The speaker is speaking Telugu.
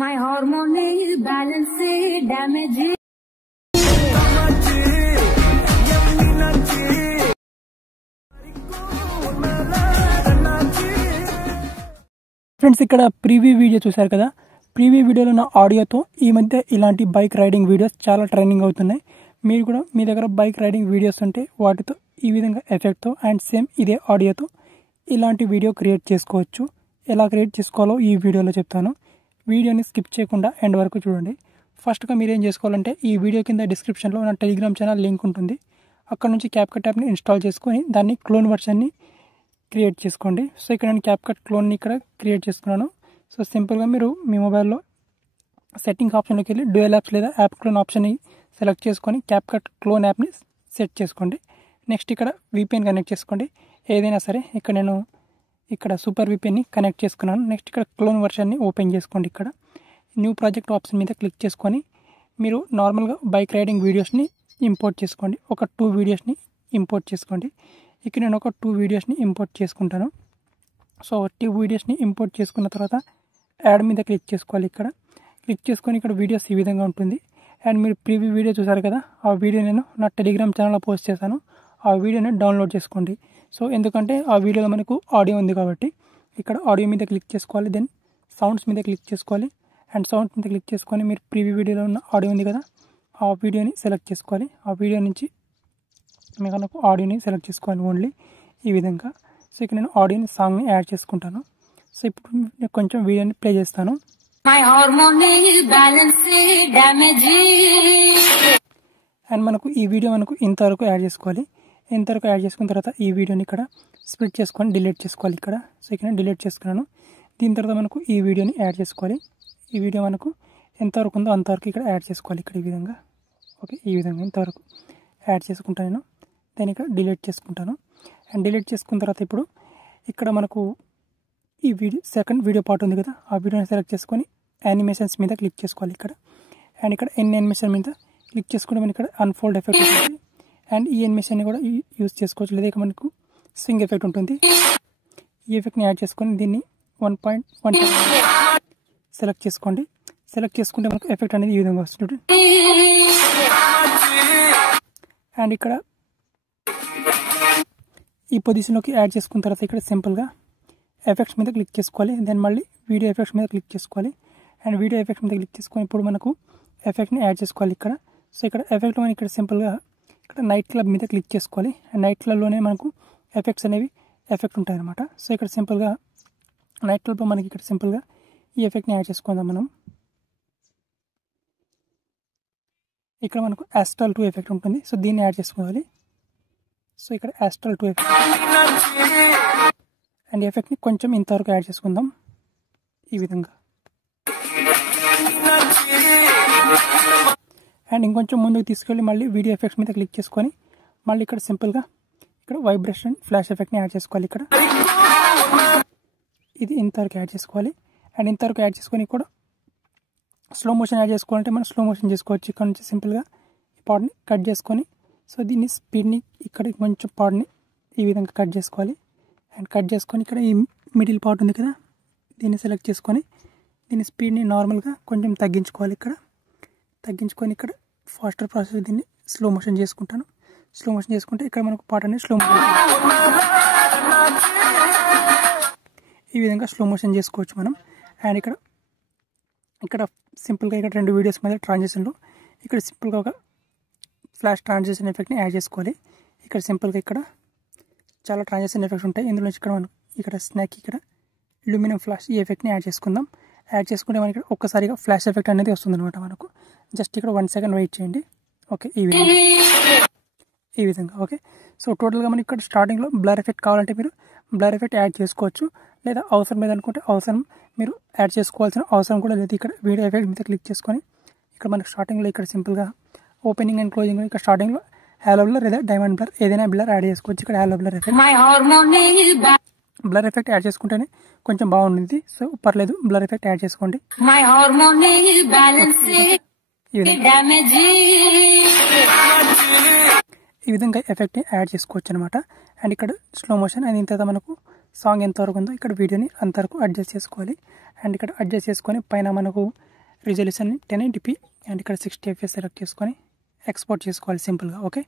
My hormone balance damage. Friends, ఇక్కడ ప్రీవ్యూ వీడియో చూశారు కదా. ప్రీవ్యూ వీడియోలో ఉన్న ఆడియోతో ఈ మధ్య ఇలాంటి బైక్ రైడింగ్ వీడియోస్ చాలా ట్రెండింగ్ అవుతున్నాయి. మీరు కూడా మీ దగ్గర బైక్ రైడింగ్ వీడియోస్ ఉంటే వాటితో ఈ విధంగా ఎఫెక్ట్తో అండ్ సేమ్ ఇదే ఆడియోతో ఇలాంటి వీడియో క్రియేట్ చేసుకోవచ్చు. ఎలా క్రియేట్ చేసుకోవాలో ఈ వీడియోలో చెప్తాను. వీడియోని స్కిప్ చేయకుండా ఎండ్ వరకు చూడండి. ఫస్ట్గా మీరు ఏం చేసుకోవాలంటే ఈ వీడియో కింద డిస్క్రిప్షన్లో నా టెలిగ్రామ్ ఛానల్ లింక్ ఉంటుంది. అక్కడ నుంచి క్యాప్కట్ యాప్ని ఇన్స్టాల్ చేసుకొని దాన్ని క్లోన్ వర్షన్ని క్రియేట్ చేసుకోండి. సో ఇక్కడ నేను క్యాప్కట్ క్లోన్ని ఇక్కడ క్రియేట్ చేసుకున్నాను. సో సింపుల్గా మీరు మీ మొబైల్లో సెట్టింగ్స్ ఆప్షన్లోకి వెళ్ళి డ్యూయల్ యాప్స్ లేదా యాప్ క్లోన్ ఆప్షన్ని సెలెక్ట్ చేసుకొని క్యాప్కట్ క్లోన్ యాప్ని సెట్ చేసుకోండి. నెక్స్ట్ ఇక్కడ VPN కనెక్ట్ చేసుకోండి. ఏదైనా సరే ఇక్కడ సూపర్ VPNని కనెక్ట్ చేసుకున్నాను. నెక్స్ట్ ఇక్కడ క్లోన్ వర్షన్ని ఓపెన్ చేసుకోండి. ఇక్కడ న్యూ ప్రాజెక్ట్ ఆప్షన్ మీద క్లిక్ చేసుకొని మీరు నార్మల్గా బైక్ రైడింగ్ వీడియోస్ని ఇంపోర్ట్ చేసుకోండి. ఒక 2 వీడియోస్ని ఇంపోర్ట్ చేసుకోండి. ఇక్కడ నేను ఒక 2 వీడియోస్ని ఇంపోర్ట్ చేసుకుంటాను. సో 2 వీడియోస్ని ఇంపోర్ట్ చేసుకున్న తర్వాత యాడ్ మీద క్లిక్ చేసుకోవాలి. ఇక్కడ క్లిక్ చేసుకొని ఇక్కడ వీడియోస్ ఈ విధంగా ఉంటుంది. అండ్ మీరు ప్రీవ్యూ వీడియో చూసారు కదా, ఆ వీడియో నేను నా టెలిగ్రామ్ ఛానల్లో పోస్ట్ చేశాను. ఆ వీడియోని డౌన్లోడ్ చేసుకోండి. సో ఎందుకంటే ఆ వీడియోలో మనకు ఆడియో ఉంది కాబట్టి ఇక్కడ ఆడియో మీద క్లిక్ చేసుకోవాలి. దెన్ సౌండ్స్ మీద క్లిక్ చేసుకోవాలి. అండ్ సౌండ్స్ మీద క్లిక్ చేసుకొని మీరు ప్రీవ్యూ వీడియోలో ఉన్న ఆడియో ఉంది కదా, ఆ వీడియోని సెలెక్ట్ చేసుకోవాలి. ఆ వీడియో నుంచి మీకు ఆడియోని సెలెక్ట్ చేసుకోవాలి ఓన్లీ ఈ విధంగా. సో ఇక్కడ నేను ఆడియోని సాంగ్ని యాడ్ చేసుకుంటాను. సో ఇప్పుడు నేను కొంచెం వీడియోని ప్లే చేస్తాను. అండ్ మనకు ఈ వీడియో ఇంతవరకు యాడ్ చేసుకోవాలి. ఇంతవరకు యాడ్ చేసుకున్న తర్వాత ఈ వీడియోని ఇక్కడ స్ప్లిట్ చేసుకొని డిలీట్ చేసుకోవాలి. ఇక్కడ సో ఇక్కడ నేను డిలీట్ చేసుకున్నాను. దీని తర్వాత మనకు ఈ వీడియోని యాడ్ చేసుకోవాలి. ఈ వీడియో మనకు ఎంతవరకు ఉందో అంతవరకు ఇక్కడ యాడ్ చేసుకోవాలి. ఇక్కడ ఈ విధంగా ఓకే, ఈ విధంగా ఇంతవరకు యాడ్ చేసుకుంటాను నేను. దాన్ని ఇక్కడ డిలీట్ చేసుకుంటాను. అండ్ డిలీట్ చేసుకున్న తర్వాత ఇప్పుడు ఇక్కడ మనకు ఈ సెకండ్ వీడియో పార్ట్ ఉంది కదా, ఆ వీడియోని సెలెక్ట్ చేసుకొని యానిమేషన్స్ మీద క్లిక్ చేసుకోవాలి. ఇక్కడ అండ్ ఇక్కడ యానిమేషన్ మీద క్లిక్ చేసుకుంటే మనకి ఇక్కడ అన్ఫోల్డ్ ఎఫెక్ట్ ఉంటుంది. అండ్ ఈ యానిమేషన్ని కూడా యూజ్ చేసుకోవచ్చు. లేదా ఇక మనకు స్వింగ్ ఎఫెక్ట్ ఉంటుంది. ఈ ఎఫెక్ట్ని యాడ్ చేసుకొని దీన్ని 1.1 సెలెక్ట్ చేసుకోండి. సెలెక్ట్ చేసుకుంటే మనకు ఎఫెక్ట్ అనేది ఈ విధంగా వస్తుంది. అండ్ ఇక్కడ ఈ పొజిషన్లోకి యాడ్ చేసుకున్న తర్వాత ఇక్కడ సింపుల్గా ఎఫెక్ట్స్ మీద క్లిక్ చేసుకోవాలి. దెన్ మళ్ళీ వీడియో ఎఫెక్ట్స్ మీద క్లిక్ చేసుకోవాలి. అండ్ వీడియో ఎఫెక్ట్స్ మీద క్లిక్ చేసుకొని ఇప్పుడు మనకు ఎఫెక్ట్ని యాడ్ చేసుకోవాలి. ఇక్కడ సో ఇక్కడ ఎఫెక్ట్ మనం ఇక్కడ సింపుల్గా ఇక్కడ నైట్ క్లబ్ మీద క్లిక్ చేసుకోవాలి. అండ్ నైట్ క్లబ్లోనే మనకు ఎఫెక్ట్స్ అనేవి ఎఫెక్ట్ ఉంటాయి అన్నమాట. సో ఇక్కడ సింపుల్గా నైట్ క్లబ్లో మనకి ఇక్కడ సింపుల్గా ఈ ఎఫెక్ట్ని యాడ్ చేసుకుందాం మనం. ఇక్కడ మనకు ఆస్ట్రల్ 2 ఎఫెక్ట్ ఉంటుంది. సో దీన్ని యాడ్ చేసుకోవాలి. సో ఇక్కడ ఆస్ట్రల్ 2 ఎఫెక్ట్ అండ్ ఎఫెక్ట్ని కొంచెం ఇంతవరకు యాడ్ చేసుకుందాం ఈ విధంగా. అండ్ ఇంకొంచెం ముందుకు తీసుకెళ్ళి మళ్ళీ వీడియో ఎఫెక్ట్స్ మీద క్లిక్ చేసుకొని మళ్ళీ ఇక్కడ సింపుల్గా ఇక్కడ వైబ్రేషన్ ఫ్లాష్ ఎఫెక్ట్ని యాడ్ చేసుకోవాలి. ఇక్కడ ఇది ఇంతవరకు యాడ్ చేసుకోవాలి. అండ్ ఇంతవరకు యాడ్ చేసుకొని కూడా స్లో మోషన్ యాడ్ చేసుకోవాలంటే మనం స్లో మోషన్ చేసుకోవచ్చు. ఇక్కడ నుంచి సింపుల్గా ఈ పార్ట్ని కట్ చేసుకొని సో దీన్ని స్పీడ్ని ఇక్కడ కొంచెం పార్ట్ని ఈ విధంగా కట్ చేసుకోవాలి. అండ్ కట్ చేసుకొని ఇక్కడ ఈ మిడిల్ పార్ట్ ఉంది కదా, దీన్ని సెలెక్ట్ చేసుకొని దీని స్పీడ్ని నార్మల్గా కొంచెం తగ్గించుకోవాలి. ఇక్కడ తగ్గించుకొని ఇక్కడ ఫాస్టర్ ప్రాసెస్ దీన్ని స్లో మోషన్ చేసుకుంటాను. స్లో మోషన్ చేసుకుంటే ఇక్కడ మనకు పార్ట్ అనేది స్లో మోషన్ ఈ విధంగా స్లో మోషన్ చేసుకోవచ్చు మనం. అండ్ ఇక్కడ సింపుల్గా ఇక్కడ 2 వీడియోస్ మీద ట్రాన్సిషన్లో ఇక్కడ సింపుల్గా ఒక ఫ్లాష్ ట్రాన్సిషన్ ఎఫెక్ట్ని యాడ్ చేసుకోవాలి. ఇక్కడ సింపుల్గా ఇక్కడ చాలా ట్రాన్సిషన్ ఎఫెక్ట్స్ ఉంటాయి. ఇందులో ఇక్కడ మనం ఇక్కడ స్నాక్ ఇక్కడ లూమినం ఫ్లాష్ ఈ ఎఫెక్ట్ని యాడ్ చేసుకుందాం. యాడ్ చేసుకుంటే మనకి ఒక్కసారిగా ఫ్లాష్ ఎఫెక్ట్ అనేది వస్తుంది అనమాట మనకు. జస్ట్ ఇక్కడ 1 సెకండ్ వెయిట్ చేయండి. ఓకే, ఈ విధంగా ఓకే. సో టోటల్గా మనకి ఇక్కడ స్టార్టింగ్లో బ్లర్ ఎఫెక్ట్ కావాలంటే మీరు బ్లర్ ఎఫెక్ట్ యాడ్ చేసుకోవచ్చు. లేదా అవసరం లేదనుకుంటే మీరు యాడ్ చేసుకోవాల్సిన అవసరం కూడా లేదు. ఇక్కడ వీడియో ఎఫెక్ట్ మీద క్లిక్ చేసుకొని ఇక్కడ మనకి స్టార్టింగ్లో ఇక్కడ సింపుల్గా ఓపెనింగ్ అండ్ క్లోజింగ్ ఇక్కడ స్టార్టింగ్లో హ్యాలో బ్లర్ లేదా డైమండ్ బ్లర్ ఏదైనా బ్లర్ యాడ్ చేసుకోవచ్చు. ఇక్కడ hello blur effect blur effect add చేసుకుంటేనే కొంచెం బాగుంటుంది. సో పర్లేదు, బ్లర్ ఎఫెక్ట్ యాడ్ చేసుకోండి. ఈ విధంగా ఎఫెక్ట్ని యాడ్ చేసుకోవచ్చు అనమాట. అండ్ ఇక్కడ స్లో మోషన్ అండ్ ఇంత మనకు సాంగ్ ఎంతవరకు ఉందో ఇక్కడ వీడియోని అంతవరకు అడ్జస్ట్ చేసుకోవాలి. అండ్ ఇక్కడ అడ్జస్ట్ చేసుకొని పైన మనకు రిజల్యూషన్ 1080p అండ్ ఇక్కడ 60 fps సెలెక్ట్ చేసుకొని ఎక్స్పోర్ట్ చేసుకోవాలి సింపుల్గా. ఓకే.